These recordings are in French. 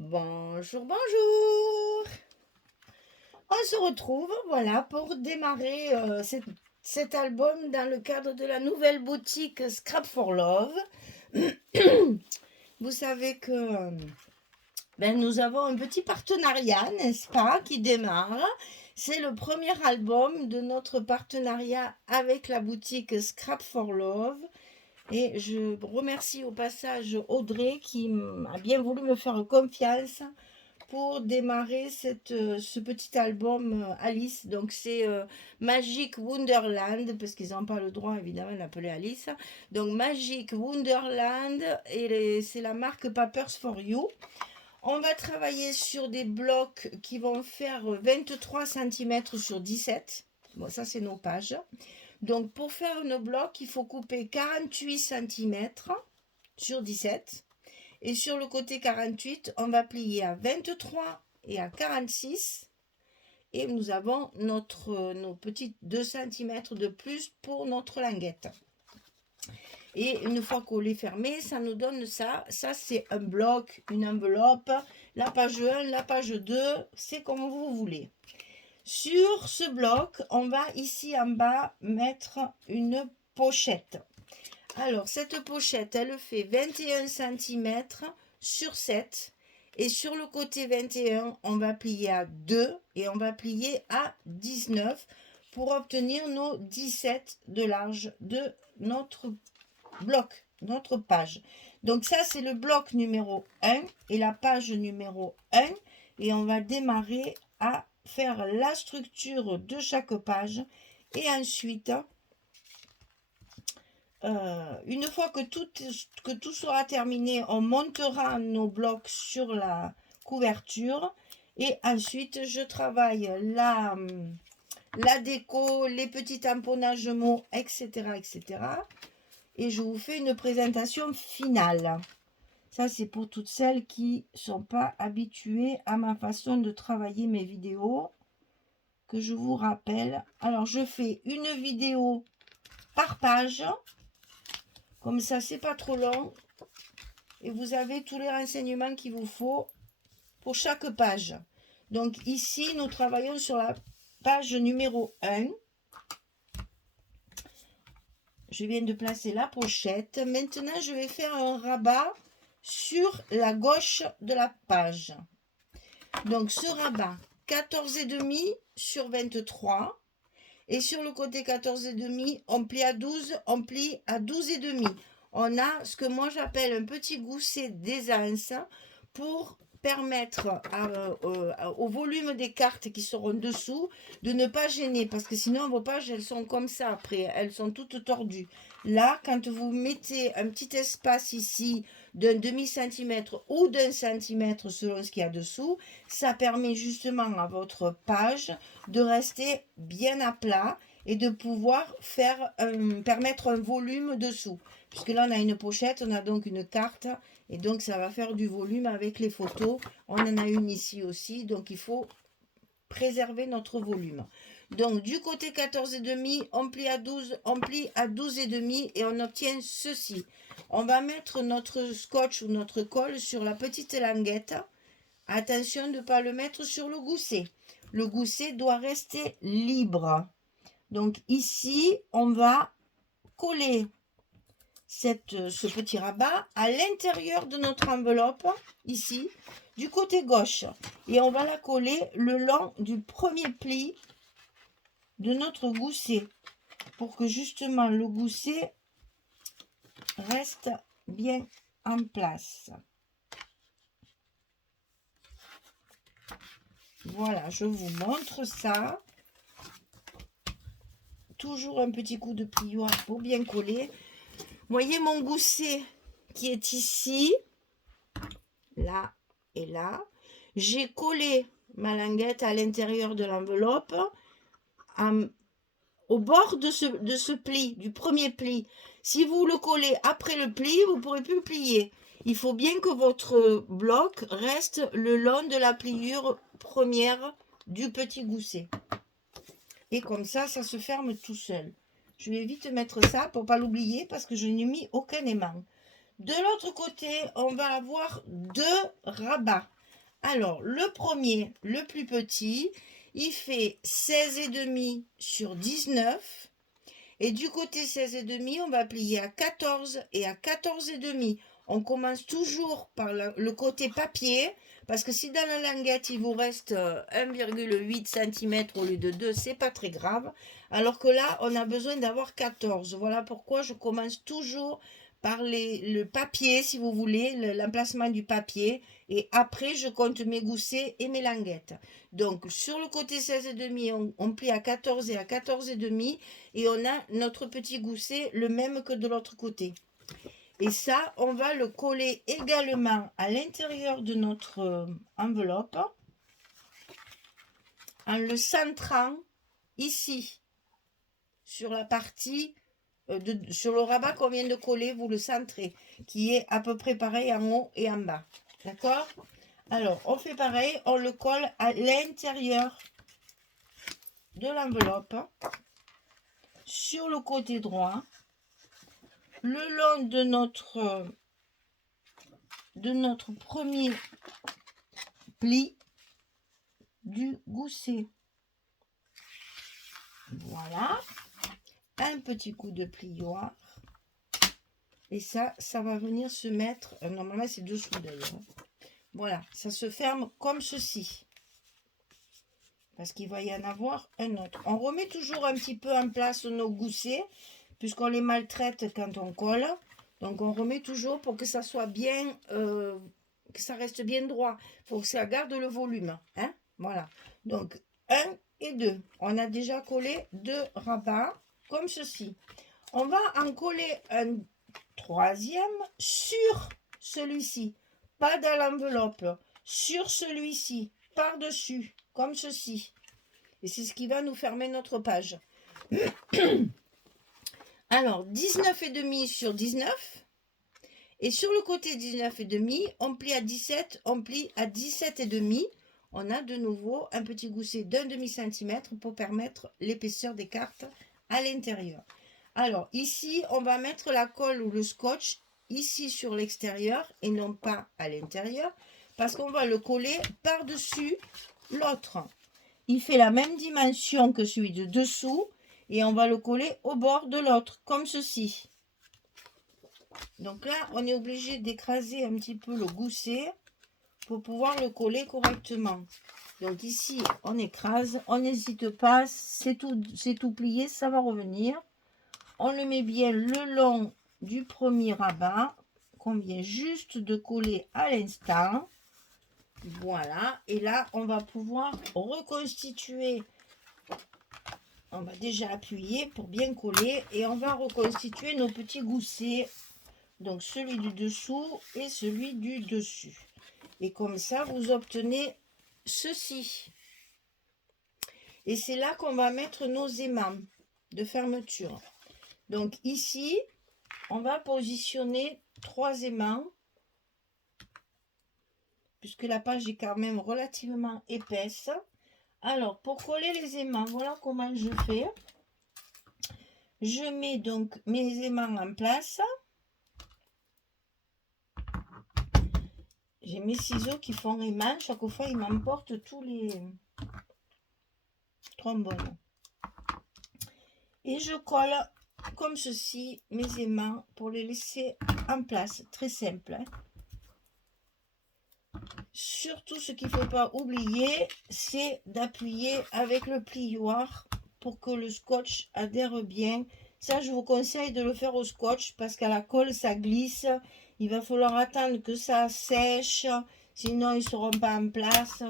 Bonjour, bonjour. On se retrouve, voilà, pour démarrer cet album dans le cadre de la nouvelle boutique Scrap for Love. Vous savez que nous avons un petit partenariat, n'est-ce pas, qui démarre. C'est le premier album de notre partenariat avec la boutique Scrap for Love. Et je remercie au passage Audrey qui a bien voulu me faire confiance pour démarrer ce petit album Alice. Donc c'est Magic Wonderland, parce qu'ils n'ont pas le droit évidemment de l'appeler Alice. Donc Magic Wonderland, et c'est la marque Papers for You. On va travailler sur des blocs qui vont faire 23 cm sur 17. Bon, ça c'est nos pages. Donc pour faire nos blocs, il faut couper 48 cm sur 17. Et sur le côté 48, on va plier à 23 et à 46. Et nous avons nos petits 2 cm de plus pour notre languette. Et une fois collé fermé, ça nous donne ça. Ça, c'est un bloc, une enveloppe. La page 1, la page 2, c'est comme vous voulez. Sur ce bloc, on va ici en bas mettre une pochette. Alors, cette pochette, elle fait 21 cm sur 7. Et sur le côté 21, on va plier à 2 et on va plier à 19 pour obtenir nos 17 de large de notre bloc, notre page. Donc ça, c'est le bloc numéro 1 et la page numéro 1. Et on va démarrer à faire la structure de chaque page. Et ensuite, une fois que tout sera terminé, on montera nos blocs sur la couverture. Et ensuite, je travaille la déco, les petits tamponnages mots, etc., etc. Et je vous fais une présentation finale. Ça, c'est pour toutes celles qui ne sont pas habituées à ma façon de travailler mes vidéos, que je vous rappelle. Alors, je fais une vidéo par page. Comme ça, c'est pas trop long. Et vous avez tous les renseignements qu'il vous faut pour chaque page. Donc ici, nous travaillons sur la page numéro 1. Je viens de placer la pochette. Maintenant, je vais faire un rabat sur la gauche de la page. Donc ce rabat, 14,5 sur 23. Et sur le côté 14,5, on plie à 12, on plie à 12,5. On a ce que moi j'appelle un petit gousset d'aisance pour permettre au volume des cartes qui seront dessous de ne pas gêner, parce que sinon vos pages elles sont comme ça après, elles sont toutes tordues. Là, quand vous mettez un petit espace ici d'un demi-centimètre ou d'un centimètre selon ce qu'il y a dessous, ça permet justement à votre page de rester bien à plat et de pouvoir permettre un volume dessous. Puisque là, on a une pochette, on a donc une carte, et donc ça va faire du volume avec les photos. On en a une ici aussi, donc il faut préserver notre volume. Donc du côté 14,5, on plie à 12, on plie à 12,5 et on obtient ceci. On va mettre notre scotch ou notre colle sur la petite languette. Attention de ne pas le mettre sur le gousset. Le gousset doit rester libre. Donc ici, on va coller ce petit rabat à l'intérieur de notre enveloppe, ici, du côté gauche. Et on va la coller le long du premier pli de notre gousset, pour que justement le gousset reste bien en place. Voilà, je vous montre ça. Toujours un petit coup de plioir pour bien coller. Voyez mon gousset qui est ici, là et là. J'ai collé ma languette à l'intérieur de l'enveloppe, au bord de ce pli, du premier pli. Si vous le collez après le pli, vous ne pourrez plus le plier. Il faut bien que votre bloc reste le long de la pliure première du petit gousset. Et comme ça, ça se ferme tout seul. Je vais vite mettre ça pour ne pas l'oublier parce que je n'ai mis aucun aimant. De l'autre côté, on va avoir deux rabats. Alors, le premier, le plus petit, il fait 16,5 sur 19. Et du côté 16,5, on va plier à 14 et à 14,5. On commence toujours par le côté papier, parce que si dans la languette, il vous reste 1,8 cm au lieu de 2, c'est pas très grave. Alors que là, on a besoin d'avoir 14. Voilà pourquoi je commence toujours par le papier, si vous voulez, l'emplacement du papier. Et après, je compte mes goussets et mes languettes. Donc, sur le côté 16,5, on plie à 14 et à 14,5. Et on a notre petit gousset, le même que de l'autre côté. Et ça, on va le coller également à l'intérieur de notre enveloppe en le centrant ici, sur la partie, sur le rabat qu'on vient de coller, vous le centrez, qui est à peu près pareil en haut et en bas. D'accord? Alors, on fait pareil, on le colle à l'intérieur de l'enveloppe, sur le côté droit, le long de notre premier pli du gousset. Voilà, un petit coup de plioir et ça va venir se mettre, normalement c'est dessous d'ailleurs, voilà, ça se ferme comme ceci parce qu'il va y en avoir un autre. On remet toujours un petit peu en place nos goussets puisqu'on les maltraite quand on colle, donc on remet toujours pour que ça soit bien, que ça reste bien droit, pour que ça garde le volume, hein. Voilà, donc 1 et 2, on a déjà collé 2 rabats comme ceci. On va en coller un troisième sur celui-ci, pas dans l'enveloppe, sur celui-ci, par-dessus, comme ceci. Et c'est ce qui va nous fermer notre page. Alors, 19,5 sur 19. Et sur le côté 19,5, on plie à 17, on plie à 17,5. On a de nouveau un petit gousset d'un demi-centimètre pour permettre l'épaisseur des cartes à l'intérieur. Alors, ici, on va mettre la colle ou le scotch ici sur l'extérieur et non pas à l'intérieur parce qu'on va le coller par-dessus l'autre. Il fait la même dimension que celui de dessous et on va le coller au bord de l'autre, comme ceci. Donc là, on est obligé d'écraser un petit peu le gousset pour pouvoir le coller correctement. Donc ici, on écrase, on n'hésite pas, c'est tout plié, ça va revenir. On le met bien le long du premier rabat qu'on vient juste de coller à l'instant. Voilà, et là, on va pouvoir reconstituer. On va déjà appuyer pour bien coller et on va reconstituer nos petits goussets. Donc celui du dessous et celui du dessus. Et comme ça, vous obtenez ceci. Et c'est là qu'on va mettre nos aimants de fermeture. Donc ici, on va positionner 3 aimants. Puisque la page est quand même relativement épaisse. Alors, pour coller les aimants, voilà comment je fais. Je mets donc mes aimants en place. J'ai mes ciseaux qui font aimant. Chaque fois, ils m'emportent tous les trombones. Et je colle comme ceci mes aimants pour les laisser en place. Très simple. Hein. Surtout, ce qu'il ne faut pas oublier, c'est d'appuyer avec le plioir pour que le scotch adhère bien. Ça, je vous conseille de le faire au scotch parce qu'à la colle, ça glisse. Il va falloir attendre que ça sèche, sinon ils ne seront pas en place.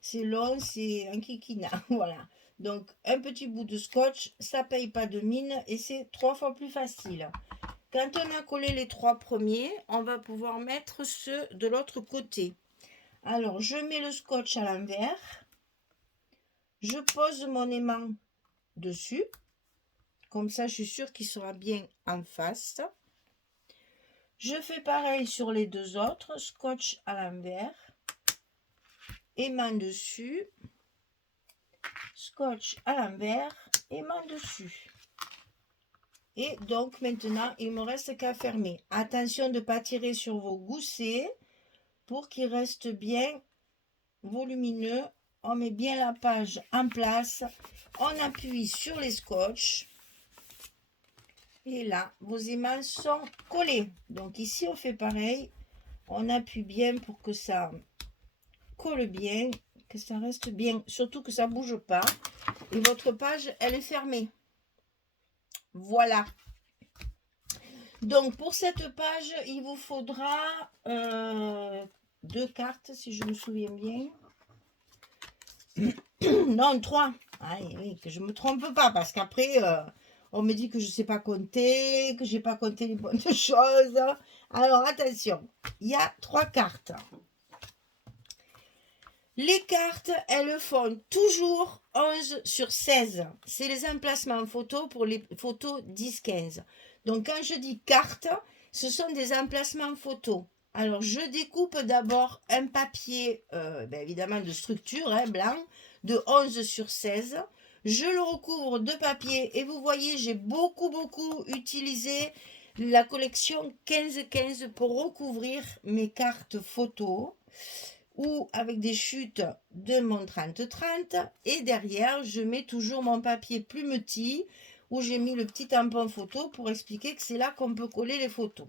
C'est long, c'est un kikina. Voilà. Donc, un petit bout de scotch, ça ne paye pas de mine et c'est 3 fois plus facile. Quand on a collé les 3 premiers, on va pouvoir mettre ceux de l'autre côté. Alors, je mets le scotch à l'envers. Je pose mon aimant dessus. Comme ça, je suis sûre qu'il sera bien en face. Je fais pareil sur les 2 autres. Scotch à l'envers. Aimant dessus. Scotch à l'envers. Aimant dessus. Et donc, maintenant, il ne me reste qu'à fermer. Attention de ne pas tirer sur vos goussets pour qu'ils restent bien volumineux. On met bien la page en place. On appuie sur les scotch. Et là, vos aimants sont collés. Donc ici, on fait pareil. On appuie bien pour que ça colle bien, que ça reste bien. Surtout que ça ne bouge pas. Et votre page, elle est fermée. Voilà. Donc, pour cette page, il vous faudra 2 cartes, si je me souviens bien. Non, 3. Ah, oui, que je ne me trompe pas, parce qu'après, on me dit que je ne sais pas compter, que je n'ai pas compté les bonnes choses. Alors, attention, il y a 3 cartes. Les cartes, elles font toujours 11 sur 16. C'est les emplacements photos pour les photos 10-15. Donc, quand je dis cartes, ce sont des emplacements photos. Alors, je découpe d'abord un papier, évidemment de structure, blanc, de 11 sur 16. Je le recouvre de papier et vous voyez, j'ai beaucoup utilisé la collection 15-15 pour recouvrir mes cartes photos ou avec des chutes de mon 30-30 et derrière je mets toujours mon papier plumetis où j'ai mis le petit tampon photo pour expliquer que c'est là qu'on peut coller les photos.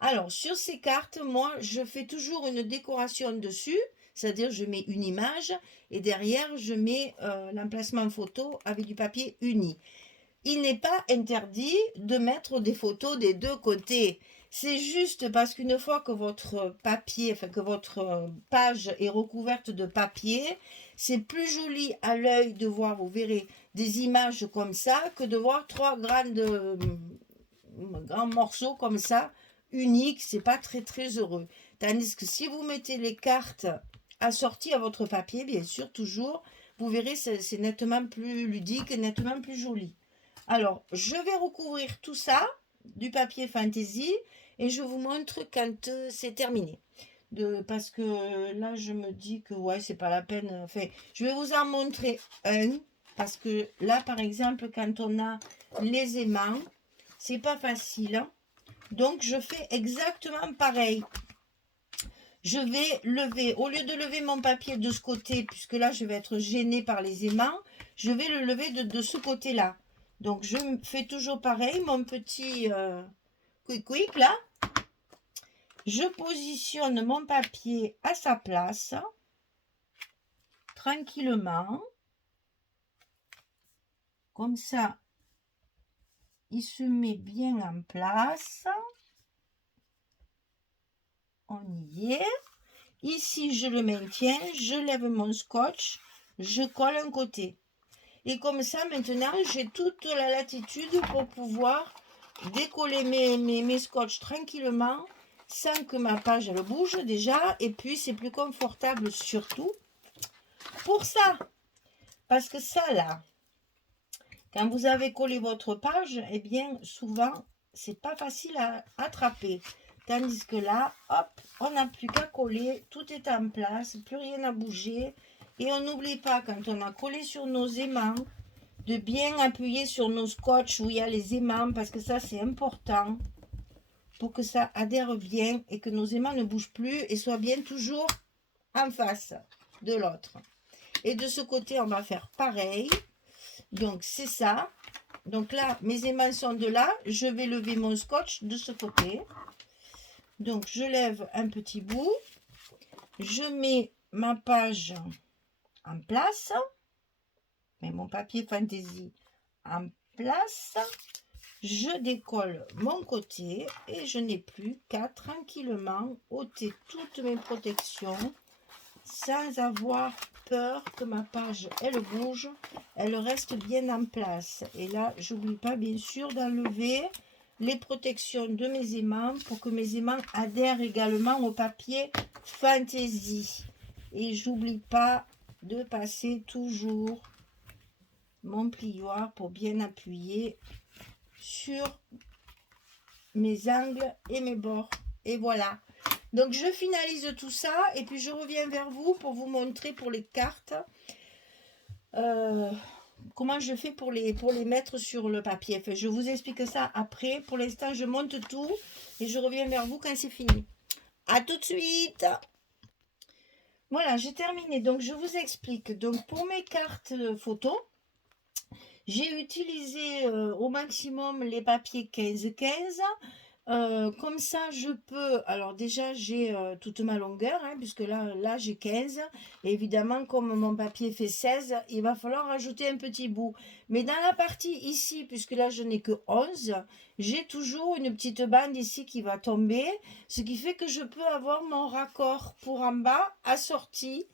Alors sur ces cartes, moi je fais toujours une décoration dessus, c'est-à-dire je mets une image et derrière je mets l'emplacement photo avec du papier uni. Il n'est pas interdit de mettre des photos des deux côtés. C'est juste parce qu'une fois que votre papier, que votre page est recouverte de papier, c'est plus joli à l'œil de voir, vous verrez, des images comme ça que de voir 3 grands morceaux comme ça, uniques. C'est pas très heureux. Tandis que si vous mettez les cartes assorties à votre papier, bien sûr, toujours, vous verrez, c'est nettement plus ludique, nettement plus joli. Alors, je vais recouvrir tout ça du papier fantaisie et je vous montre quand c'est terminé. Parce que là, je me dis que ouais, c'est pas la peine. Enfin, je vais vous en montrer un parce que là, par exemple, quand on a les aimants, c'est pas facile. Donc, je fais exactement pareil. Je vais lever, au lieu de lever mon papier de ce côté, puisque là, je vais être gênée par les aimants, je vais le lever de ce côté-là. Donc, je fais toujours pareil, mon petit quick là. Je positionne mon papier à sa place, tranquillement. Comme ça, il se met bien en place. On y est. Ici, je le maintiens, je lève mon scotch, je colle un côté. Et comme ça, maintenant, j'ai toute la latitude pour pouvoir décoller mes scotch tranquillement sans que ma page elle bouge déjà. Et puis, c'est plus confortable surtout pour ça. Parce que ça, là, quand vous avez collé votre page, eh bien, souvent, c'est pas facile à attraper. Tandis que là, hop, on n'a plus qu'à coller, tout est en place, plus rien à bouger. Et on n'oublie pas, quand on a collé sur nos aimants, de bien appuyer sur nos scotch où il y a les aimants, parce que ça, c'est important pour que ça adhère bien et que nos aimants ne bougent plus et soient bien toujours en face de l'autre. Et de ce côté, on va faire pareil. Donc, c'est ça. Donc là, mes aimants sont de là. Je vais lever mon scotch de ce côté. Donc, je lève un petit bout. Je mets ma page en place. Mais mon papier fantaisie en place. Je décolle mon côté et je n'ai plus qu'à tranquillement ôter toutes mes protections sans avoir peur que ma page elle bouge, elle reste bien en place. Et là, j'oublie pas bien sûr d'enlever les protections de mes aimants pour que mes aimants adhèrent également au papier fantaisie. Et j'oublie pas de passer toujours mon plioir pour bien appuyer sur mes angles et mes bords. Et voilà. Donc je finalise tout ça et puis je reviens vers vous pour vous montrer pour les cartes comment je fais pour les mettre sur le papier. Enfin, je vous explique ça après. Pour l'instant, je monte tout et je reviens vers vous quand c'est fini. À tout de suite. Voilà, j'ai terminé. Donc, je vous explique. Donc, pour mes cartes photos, j'ai utilisé au maximum les papiers 15-15. Comme ça, je peux. Alors, déjà, j'ai toute ma longueur, hein, puisque là j'ai 15. Et évidemment, comme mon papier fait 16, il va falloir rajouter un petit bout. Mais dans la partie ici, puisque là je n'ai que 11, j'ai toujours une petite bande ici qui va tomber. Ce qui fait que je peux avoir mon raccord pour en bas assorti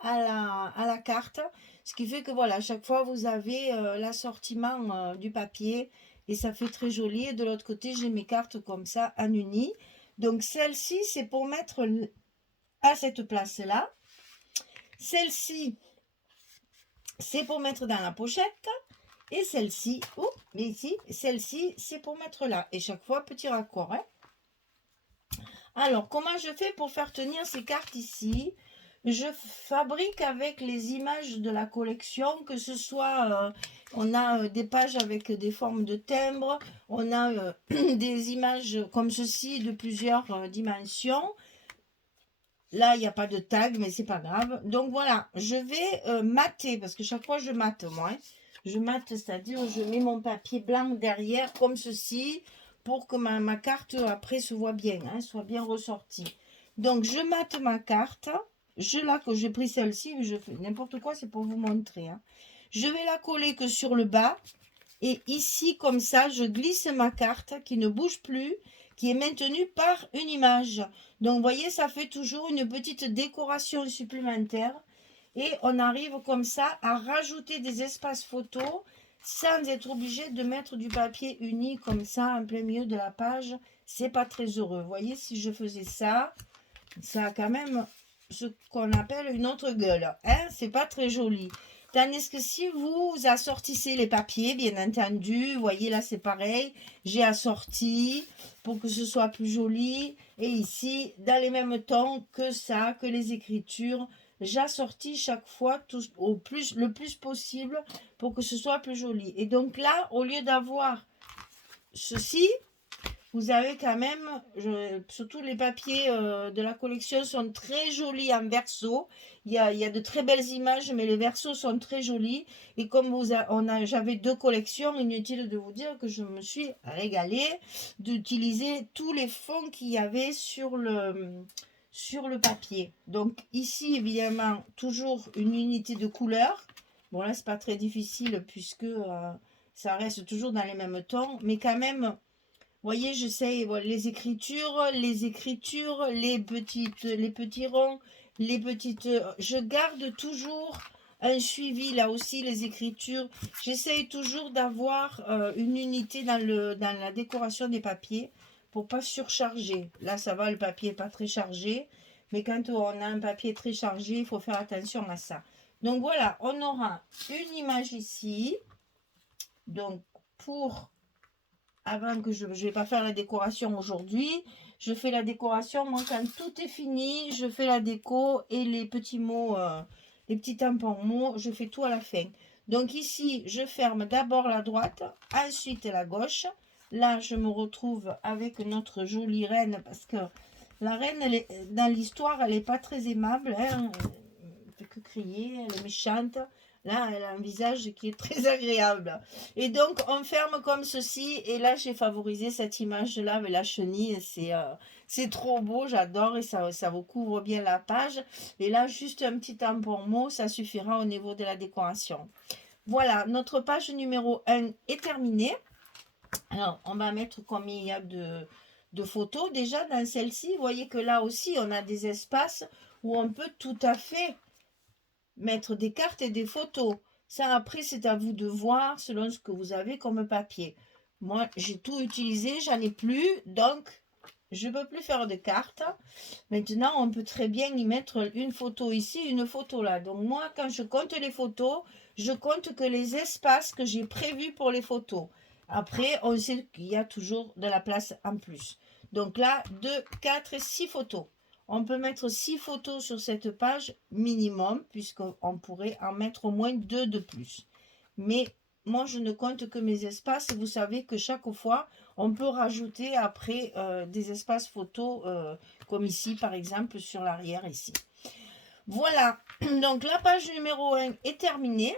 à la carte. Ce qui fait que voilà, à chaque fois vous avez l'assortiment du papier et ça fait très joli. Et de l'autre côté, j'ai mes cartes comme ça en uni. Donc celle-ci, c'est pour mettre à cette place-là. Celle-ci, c'est pour mettre dans la pochette. Et celle-ci, oh, mais ici, celle-ci, c'est pour mettre là. Et chaque fois, petit raccord. Hein. Alors, comment je fais pour faire tenir ces cartes ici? Je fabrique avec les images de la collection, que ce soit, on a des pages avec des formes de timbres, on a des images comme ceci de plusieurs dimensions. Là, il n'y a pas de tag, mais c'est pas grave. Donc voilà, je vais mater, parce que chaque fois je mate moi. Hein. Je mate, c'est-à-dire je mets mon papier blanc derrière comme ceci, pour que ma carte après se voit bien, hein, soit bien ressortie. Donc je mate ma carte. Là que j'ai pris celle-ci, je fais n'importe quoi, c'est pour vous montrer. Hein. Je vais la coller que sur le bas. Et ici, comme ça, je glisse ma carte qui ne bouge plus, qui est maintenue par une image. Donc, vous voyez, ça fait toujours une petite décoration supplémentaire. Et on arrive comme ça à rajouter des espaces photos sans être obligé de mettre du papier uni comme ça en plein milieu de la page. C'est pas très heureux. Vous voyez, si je faisais ça, ça a quand même ce qu'on appelle une autre gueule. Hein? C'est pas très joli. Tandis que si vous assortissez les papiers, bien entendu, vous voyez là c'est pareil, j'ai assorti pour que ce soit plus joli. Et ici, dans les mêmes tons que ça, que les écritures, j'assortis chaque fois le plus possible pour que ce soit plus joli. Et donc là, au lieu d'avoir ceci, vous avez quand même, surtout les papiers de la collection sont très jolis en verso. Il y a de très belles images, mais les versos sont très jolis. Et comme j'avais deux collections, inutile de vous dire que je me suis régalée d'utiliser tous les fonds qu'il y avait sur le papier. Donc ici, évidemment, toujours une unité de couleur. Bon là, c'est pas très difficile puisque ça reste toujours dans les mêmes tons, mais quand même voyez, j'essaye voilà, les écritures, les petits ronds, les petites. Je garde toujours un suivi là aussi les écritures. J'essaye toujours d'avoir une unité dans la décoration des papiers pour pas surcharger. Là, ça va, le papier est pas très chargé, mais quand on a un papier très chargé, il faut faire attention à ça. Donc voilà, on aura une image ici. Donc pour avant que je ne vais pas faire la décoration aujourd'hui. Je fais la décoration, moi quand tout est fini, je fais la déco et les petits mots, les petits tampons mots, je fais tout à la fin. Donc ici, je ferme d'abord la droite, ensuite la gauche. Là, je me retrouve avec notre jolie reine parce que la reine, dans l'histoire, elle n'est pas très aimable. Hein, elle fait que crier, elle est méchante. Là, elle a un visage qui est très agréable. Et donc, on ferme comme ceci. Et là, j'ai favorisé cette image-là avec la chenille. C'est trop beau, j'adore. Et ça vous couvre bien la page. Et là, juste un petit tampon mot, ça suffira au niveau de la décoration. Voilà, notre page numéro 1 est terminée. Alors, on va mettre combien il y a de photos. Déjà, dans celle-ci, vous voyez que là aussi, on a des espaces où on peut tout à fait mettre des cartes et des photos. Ça, après, c'est à vous de voir selon ce que vous avez comme papier. Moi, j'ai tout utilisé, j'en ai plus, donc je ne peux plus faire de cartes. Maintenant, on peut très bien y mettre une photo ici, une photo là. Donc moi, quand je compte les photos, je compte que les espaces que j'ai prévus pour les photos. Après, on sait qu'il y a toujours de la place en plus. Donc là, 2, 4 et 6 photos. On peut mettre 6 photos sur cette page minimum, puisqu'on pourrait en mettre au moins 2 de plus. Mais moi, je ne compte que mes espaces. Vous savez que chaque fois, on peut rajouter après des espaces photos, comme ici, par exemple, sur l'arrière, ici. Voilà, donc la page numéro 1 est terminée.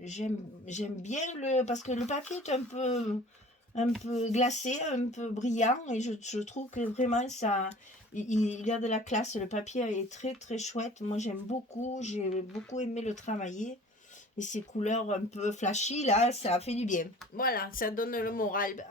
J'aime bien parce que le papier est un peu glacé, un peu brillant, et je trouve que vraiment ça, il y a de la classe. Le papier est très très chouette. Moi j'aime beaucoup, j'ai beaucoup aimé le travailler. Et ces couleurs un peu flashy, là, ça fait du bien. Voilà, ça donne le moral.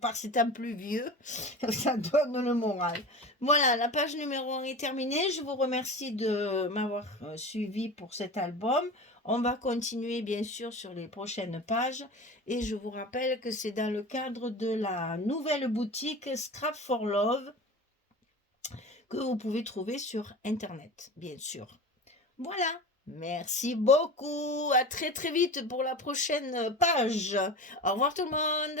Par ces temps pluvieux, ça donne le moral. Voilà, la page numéro 1 est terminée. Je vous remercie de m'avoir suivi pour cet album. On va continuer, bien sûr, sur les prochaines pages. Et je vous rappelle que c'est dans le cadre de la nouvelle boutique Scrap for Love que vous pouvez trouver sur Internet, bien sûr. Voilà. Merci beaucoup. À très très vite pour la prochaine page. Au revoir tout le monde.